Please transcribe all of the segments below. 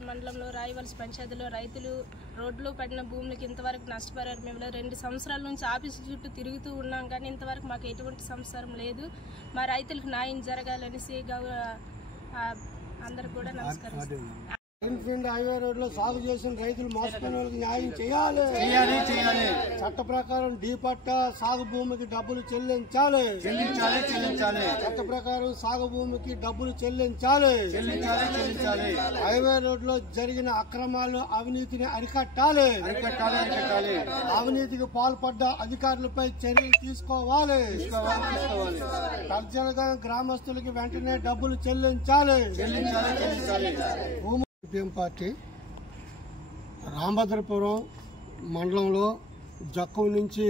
రామభద్రపురం మండలంలో రాయవలస పంచాయతీలో రైతులు రోడ్లు పడిన భూములకు ఇంతవరకు నష్టపరిహారం మేము 2 సంవత్సరాల నుంచి ఆఫీసు చుట్టూ తిరుగుతూ ఉన్నాం, కానీ ఇంతవరకు మాకు ఎటువంటి సంసారం లేదు. మా రైతులకు న్యాయం జరగాలనేసి అందరికి కూడా నమస్కారం. గ్రీన్ఫీల్డ్ హైవే రోడ్ లో సాగు చేసిన రైతులు మోసపోయిన వాళ్ళకి న్యాయం చేయాలి. చట్ట ప్రకారం డీ పట్టా సాగు భూమికి డబ్బులు చెల్లించాలి. చట్ట ప్రకారం సాగు భూమికి డబ్బులు చెల్లించాలి. హైవే రోడ్ లో జరిగిన అక్రమాలు అవినీతిని అరికట్టాలి. అవినీతికి పాల్పడ్డ అధికారులపై చర్యలు తీసుకోవాలి. తర్జనగా గ్రామస్తులకి వెంటనే డబ్బులు చెల్లించాలి. పార్టీ రామభద్రపురం మండలంలో జక్కం నుంచి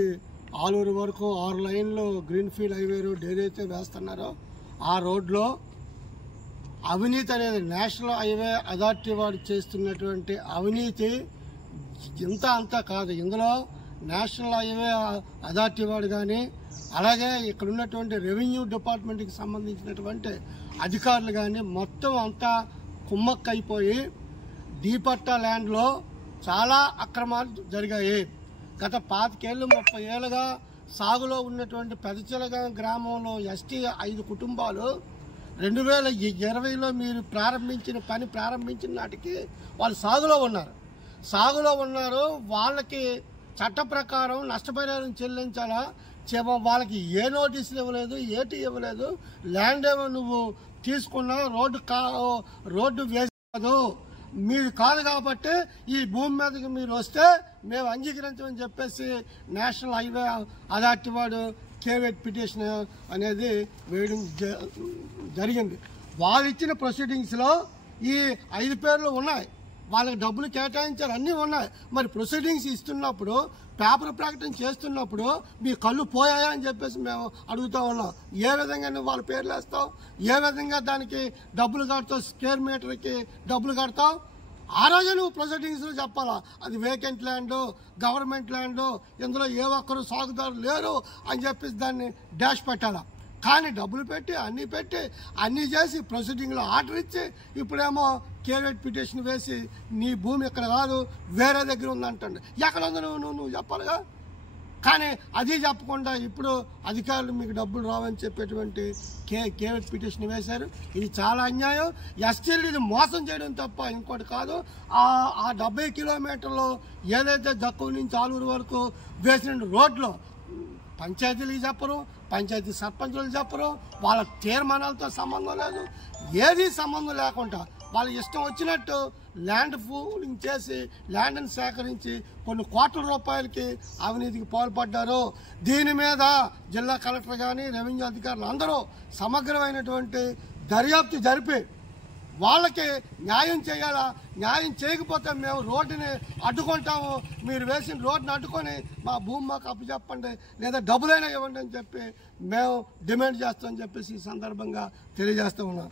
ఆలూరు వరకు 6 లైన్లు గ్రీన్ఫీల్డ్ హైవే రోడ్ ఏదైతే వేస్తున్నారో ఆ రోడ్లో అవినీతి అనేది నేషనల్ హైవే అథారిటీ వారు చేస్తున్నటువంటి అవినీతి ఇంత అంతా కాదు. ఇందులో నేషనల్ హైవే అథారిటీ వాడు కానీ అలాగే ఇక్కడ ఉన్నటువంటి రెవెన్యూ డిపార్ట్మెంట్కి సంబంధించినటువంటి అధికారులు కానీ మొత్తం అంతా కుమ్మక్కైపోయి డీపట్టా ల్యాండ్లో చాలా అక్రమాలు జరిగాయి. గత 25 ఏళ్ళు 30 ఏళ్ళుగా సాగులో ఉన్నటువంటి పెదచిలగ గ్రామంలో ఎస్టీ 5 కుటుంబాలు 2020లో మీరు ప్రారంభించిన నాటికి వాళ్ళు సాగులో ఉన్నారు. వాళ్ళకి చట్ట ప్రకారం నష్టపరిహారం చెల్లించాలా, వాళ్ళకి ఏ నోటీసులు ఇవ్వలేదు, ఏటి ఇవ్వలేదు. ల్యాండ్ ఏమో నువ్వు తీసుకున్నా రోడ్డు వేసాదు మీరు కాదు కాబట్టి ఈ భూమి మీదకి మీరు వస్తే మేము అంగీకరించమని చెప్పేసి నేషనల్ హైవే అథారిటీ వాడు కేవెట్ పిటిషన్ అనేది వేయడం జరిగింది. వాళ్ళు ఇచ్చిన ప్రొసీడింగ్స్లో ఈ 5 పేర్లు ఉన్నాయి, వాళ్ళకి డబ్బులు కేటాయించారు, అన్నీ ఉన్నాయి. మరి ప్రొసీడింగ్స్ ఇస్తున్నప్పుడు పేపర్ ప్రకటన చేస్తున్నప్పుడు మీ కళ్ళు పోయాయా అని చెప్పేసి మేము అడుగుతూ ఉన్నాం. ఏ విధంగా నువ్వు వాళ్ళ పేర్లు వేస్తావు, ఏ విధంగా దానికి డబ్బులు కడతావు, స్క్వేర్ మీటర్కి డబ్బులు కడతావు? ఆ రోజే నువ్వు ప్రొసీడింగ్స్లో చెప్పాలా అది వేకెంట్ ల్యాండ్, గవర్నమెంట్ ల్యాండ్, ఇందులో ఏ ఒక్కరు సాగుదారు లేరు అని చెప్పేసి దాన్ని డాష్ పెట్టాలా. కానీ డబ్బులు పెట్టి అన్నీ చేసి ప్రొసీడింగ్లో ఆర్డర్ ఇచ్చి ఇప్పుడేమో కేవెట్ పిటిషన్ వేసి నీ భూమి ఇక్కడ కాదు వేరే దగ్గర ఉందంటండి. ఎక్కడ ఉంది నువ్వు చెప్పాలిగా. కానీ అది చెప్పకుండా ఇప్పుడు అధికారులు మీకు డబ్బులు రావని చెప్పేటువంటి కేవెట్ పిటిషన్ వేశారు. ఇది చాలా అన్యాయం. ఎస్టీలు ఇది మోసం చేయడం తప్ప ఇంకోటి కాదు. ఆ 70 కిలోమీటర్లు ఏదైతే జక్కం నుంచి ఆలూరు వరకు వేసిన రోడ్లో పంచాయతీలకు చెప్పరు, పంచాయతీ సర్పంచులు చెప్పరు, వాళ్ళ తీర్మానాలతో సంబంధం లేదు, ఏది సంబంధం లేకుండా వాళ్ళ ఇష్టం వచ్చినట్టు ల్యాండ్ పూలింగ్ చేసి ల్యాండ్ని సేకరించి కొన్ని కోట్ల రూపాయలకి అవినీతికి పాల్పడ్డారు. దీని మీద జిల్లా కలెక్టర్ కానీ రెవెన్యూ అధికారులు అందరూ సమగ్రమైనటువంటి దర్యాప్తు జరిపి వాళ్ళకి న్యాయం చేయాలా. న్యాయం చేయకపోతే మేము రోడ్డుని అడ్డుకుంటాము, మీరు వేసిన రోడ్డుని అడ్డుకొని మా భూమి మాకు అప్పచెప్పండి లేదా డబ్బులైనా ఇవ్వండి అని చెప్పి మేము డిమాండ్ చేస్తామని చెప్పేసి ఈ సందర్భంగా తెలియజేస్తూ ఉన్నాం.